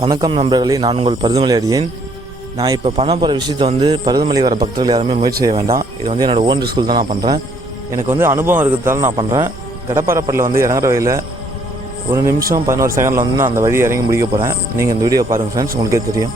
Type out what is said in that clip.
வணக்கம் நண்பர்களே, நான் உங்கள் பருதுமலை அடியேன். நான் இப்போ பண்ண போகிற விஷயத்தை பருதுமலை வர பக்தர்கள் யாருமே முயற்சி செய்ய வேண்டாம். இது என்னோடய ஓன் ரிஸ்கில் தான் நான் பண்ணுறேன். எனக்கு அனுபவம் இருக்கிறதால நான் பண்ணுறேன். கடப்பாறைப்பட்டில் இறங்குற வழியில் 1 நிமிஷம் 11 செகண்டில் நான் அந்த வழி இறங்கி முடிக்க போகிறேன். நீங்கள் இந்த வீடியோ பாருங்கள் ஃப்ரெண்ட்ஸ், உங்களுக்கே தெரியும்.